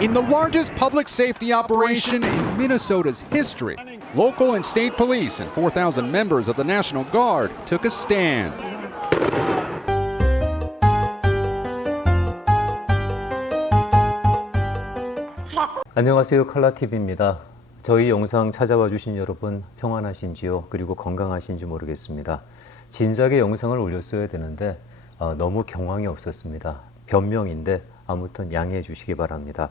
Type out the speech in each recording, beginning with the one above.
In the largest public safety operation in Minnesota's history, local and state police and 4,000 members of the National Guard took a stand. 안녕하세요. 칼라TV입니다. 저희 영상 찾아와 주신 여러분 평안하신지요? 그리고 건강하신지 모르겠습니다. 진작에 영상을 올렸어야 되는데 너무 경황이 없었습니다. 변명인데 아무튼 양해해 주시기 바랍니다.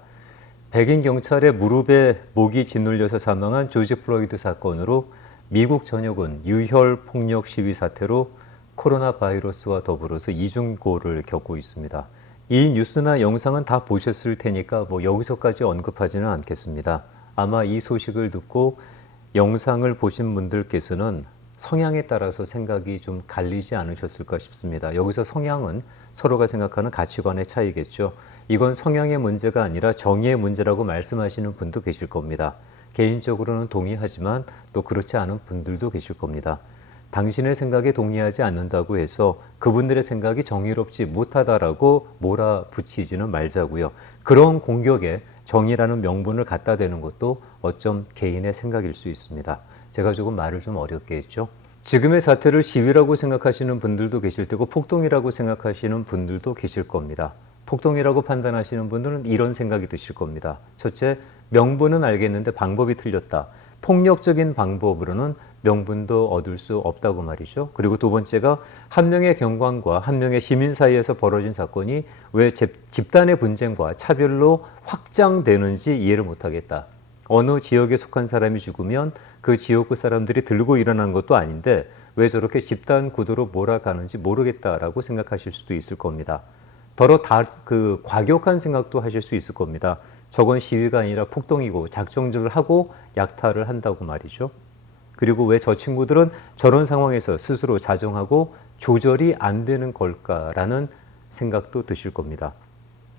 백인 경찰의 무릎에 목이 짓눌려서 사망한 조지 플로이드 사건으로 미국 전역은 유혈 폭력 시위 사태로 코로나 바이러스와 더불어서 이중고를 겪고 있습니다. 이 뉴스나 영상은 다 보셨을 테니까 여기서까지 언급하지는 않겠습니다. 아마 이 소식을 듣고 영상을 보신 분들께서는 성향에 따라서 생각이 좀 갈리지 않으셨을까 싶습니다. 여기서 성향은 서로가 생각하는 가치관의 차이겠죠. 이건 성향의 문제가 아니라 정의의 문제라고 말씀하시는 분도 계실 겁니다. 개인적으로는 동의하지만 또 그렇지 않은 분들도 계실 겁니다. 당신의 생각에 동의하지 않는다고 해서 그분들의 생각이 정의롭지 못하다라고 몰아붙이지는 말자고요. 그런 공격에 정의라는 명분을 갖다 대는 것도 어쩜 개인의 생각일 수 있습니다. 제가 조금 말을 좀 어렵게 했죠. 지금의 사태를 시위라고 생각하시는 분들도 계실 테고 폭동이라고 생각하시는 분들도 계실 겁니다. 폭동이라고 판단하시는 분들은 이런 생각이 드실 겁니다. 첫째, 명분은 알겠는데 방법이 틀렸다. 폭력적인 방법으로는 명분도 얻을 수 없다고 말이죠. 그리고 두 번째가 한 명의 경관과 한 명의 시민 사이에서 벌어진 사건이 왜 집단의 분쟁과 차별로 확장되는지 이해를 못하겠다. 어느 지역에 속한 사람이 죽으면 그 지역구 사람들이 들고 일어난 것도 아닌데 왜 저렇게 집단 구도로 몰아가는지 모르겠다라고 생각하실 수도 있을 겁니다. 더러 과격한 생각도 하실 수 있을 겁니다. 저건 시위가 아니라 폭동이고 작정들을 하고 약탈을 한다고 말이죠. 그리고 왜 저 친구들은 저런 상황에서 스스로 자정하고 조절이 안 되는 걸까라는 생각도 드실 겁니다.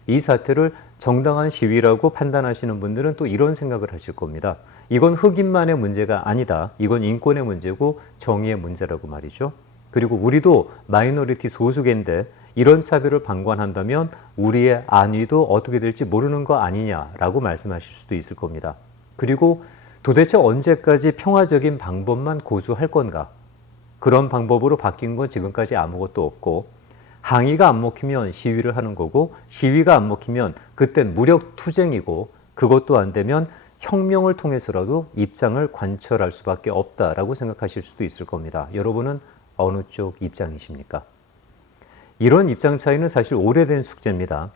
이 사태를 정당한 시위라고 판단하시는 분들은 또 이런 생각을 하실 겁니다. 이건 흑인만의 문제가 아니다. 이건 인권의 문제고 정의의 문제라고 말이죠. 그리고 우리도 마이너리티 소수계인데 이런 차별을 방관한다면 우리의 안위도 어떻게 될지 모르는 거 아니냐라고 말씀하실 수도 있을 겁니다. 그리고 도대체 언제까지 평화적인 방법만 고수할 건가? 그런 방법으로 바뀐 건 지금까지 아무것도 없고 항의가 안 먹히면 시위를 하는 거고 시위가 안 먹히면 그땐 무력 투쟁이고 그것도 안 되면 혁명을 통해서라도 입장을 관철할 수밖에 없다라고 생각하실 수도 있을 겁니다. 여러분은 어느 쪽 입장이십니까? 이런 입장 차이는 사실 오래된 숙제입니다.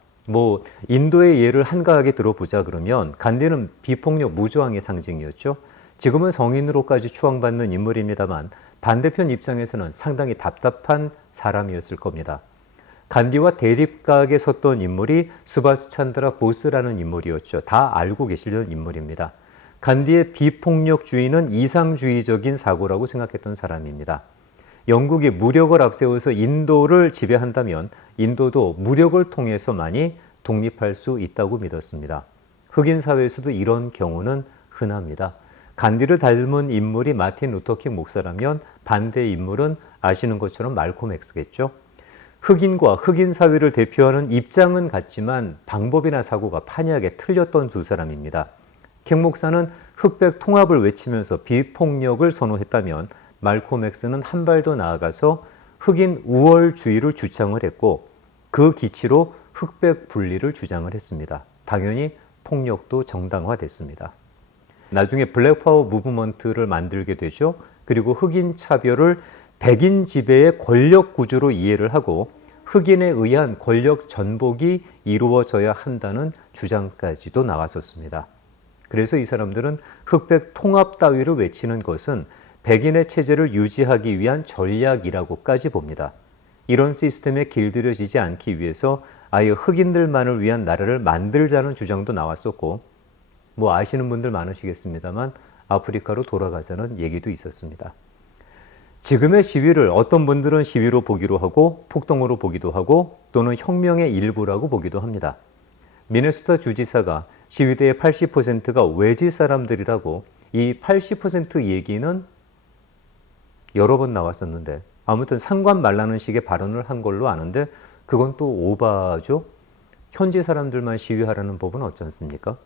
인도의 예를 한가하게 들어보자 그러면 간디는 비폭력 무저항의 상징이었죠. 지금은 성인으로까지 추앙받는 인물입니다만 반대편 입장에서는 상당히 답답한 사람이었을 겁니다. 간디와 대립각에 섰던 인물이 수바스 찬드라 보스라는 인물이었죠. 다 알고 계시는 인물입니다. 간디의 비폭력주의는 이상주의적인 사고라고 생각했던 사람입니다. 영국이 무력을 앞세워서 인도를 지배한다면 인도도 무력을 통해서만이 독립할 수 있다고 믿었습니다. 흑인 사회에서도 이런 경우는 흔합니다. 간디를 닮은 인물이 마틴 루터킹 목사라면 반대 인물은 아시는 것처럼 말콤 X겠죠. 흑인과 흑인 사회를 대표하는 입장은 같지만 방법이나 사고가 판이하게 틀렸던 두 사람입니다. 킹 목사는 흑백 통합을 외치면서 비폭력을 선호했다면 말콤 X는 한 발 더 나아가서 흑인 우월주의를 주창을 했고 그 기치로 흑백 분리를 주장을 했습니다. 당연히 폭력도 정당화됐습니다. 나중에 블랙 파워 무브먼트를 만들게 되죠. 그리고 흑인 차별을 백인 지배의 권력 구조로 이해를 하고 흑인에 의한 권력 전복이 이루어져야 한다는 주장까지도 나왔었습니다. 그래서 이 사람들은 흑백 통합 따위를 외치는 것은 백인의 체제를 유지하기 위한 전략이라고까지 봅니다. 이런 시스템에 길들여지지 않기 위해서 아예 흑인들만을 위한 나라를 만들자는 주장도 나왔었고 아시는 분들 많으시겠습니다만 아프리카로 돌아가자는 얘기도 있었습니다. 지금의 시위를 어떤 분들은 시위로 보기로 하고 폭동으로 보기도 하고 또는 혁명의 일부라고 보기도 합니다. 미네소타 주지사가 시위대의 80%가 외지 사람들이라고 이 80% 얘기는 여러 번 나왔었는데 아무튼 상관 말라는 식의 발언을 한 걸로 아는데 그건 또 오바죠. 현지 사람들만 시위하라는 법은 없지 않습니까?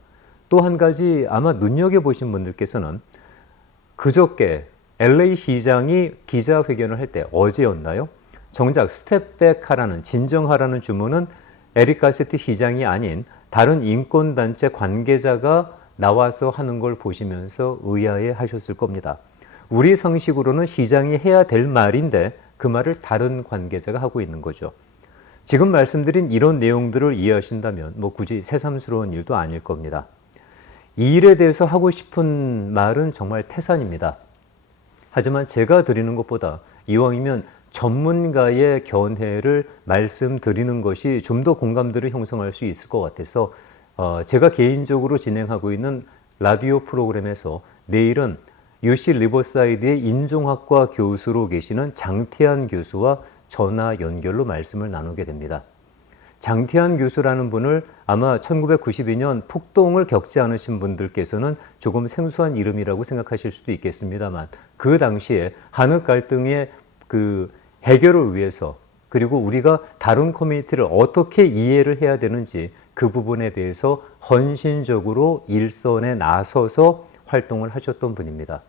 또 한 가지 아마 눈여겨보신 분들께서는 그저께 LA 시장이 기자회견을 할 때 어제였나요? 정작 스텝백 하라는 진정하라는 주문은 에릭 가세티 시장이 아닌 다른 인권단체 관계자가 나와서 하는 걸 보시면서 의아해 하셨을 겁니다. 우리 상식으로는 시장이 해야 될 말인데 그 말을 다른 관계자가 하고 있는 거죠. 지금 말씀드린 이런 내용들을 이해하신다면 뭐 굳이 새삼스러운 일도 아닐 겁니다. 이 일에 대해서 하고 싶은 말은 정말 태산입니다. 하지만 제가 드리는 것보다 이왕이면 전문가의 견해를 말씀드리는 것이 좀 더 공감대를 형성할 수 있을 것 같아서 제가 개인적으로 진행하고 있는 라디오 프로그램에서 내일은 UC 리버사이드의 인종학과 교수로 계시는 장태한 교수와 전화 연결로 말씀을 나누게 됩니다. 장태한 교수라는 분을 아마 1992년 폭동을 겪지 않으신 분들께서는 조금 생소한 이름이라고 생각하실 수도 있겠습니다만 그 당시에 한국 갈등의 그 해결을 위해서 그리고 우리가 다른 커뮤니티를 어떻게 이해를 해야 되는지 그 부분에 대해서 헌신적으로 일선에 나서서 활동을 하셨던 분입니다.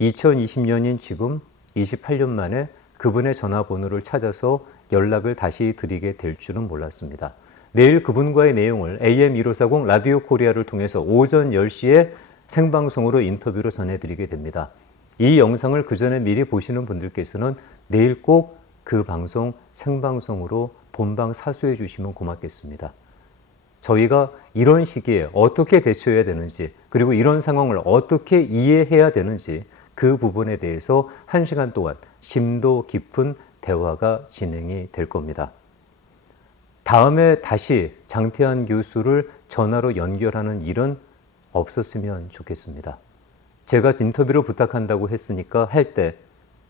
2020년인 지금 28년 만에 그분의 전화번호를 찾아서 연락을 다시 드리게 될 줄은 몰랐습니다. 내일 그분과의 내용을 AM1540 라디오 코리아를 통해서 오전 10시에 생방송으로 인터뷰로 전해드리게 됩니다. 이 영상을 그 전에 미리 보시는 분들께서는 내일 꼭 그 방송 생방송으로 본방 사수해 주시면 고맙겠습니다. 저희가 이런 시기에 어떻게 대처해야 되는지 그리고 이런 상황을 어떻게 이해해야 되는지 그 부분에 대해서 1시간 동안 심도 깊은 대화가 진행이 될 겁니다. 다음에 다시 장태한 교수를 전화로 연결하는 일은 없었으면 좋겠습니다. 제가 인터뷰를 부탁한다고 했으니까 할 때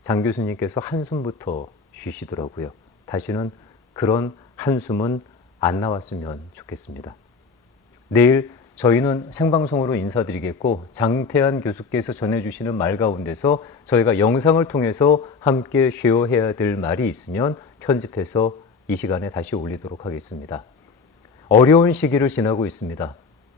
장 교수님께서 한숨부터 쉬시더라고요. 다시는 그런 한숨은 안 나왔으면 좋겠습니다. 내일 저희는 생방송으로 인사드리겠고 장태한 교수께서 전해주시는 말 가운데서 저희가 영상을 통해서 함께 쉐어해야 될 말이 있으면 편집해서 이 시간에 다시 올리도록 하겠습니다. 어려운 시기를 지나고 있습니다.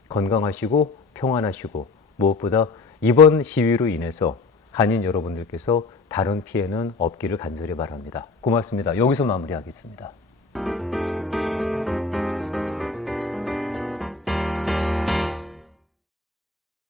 건강하시고 평안하시고 무엇보다 이번 시위로 인해서 한인 여러분들께서 다른 피해는 없기를 간절히 바랍니다. 고맙습니다. 여기서 마무리하겠습니다.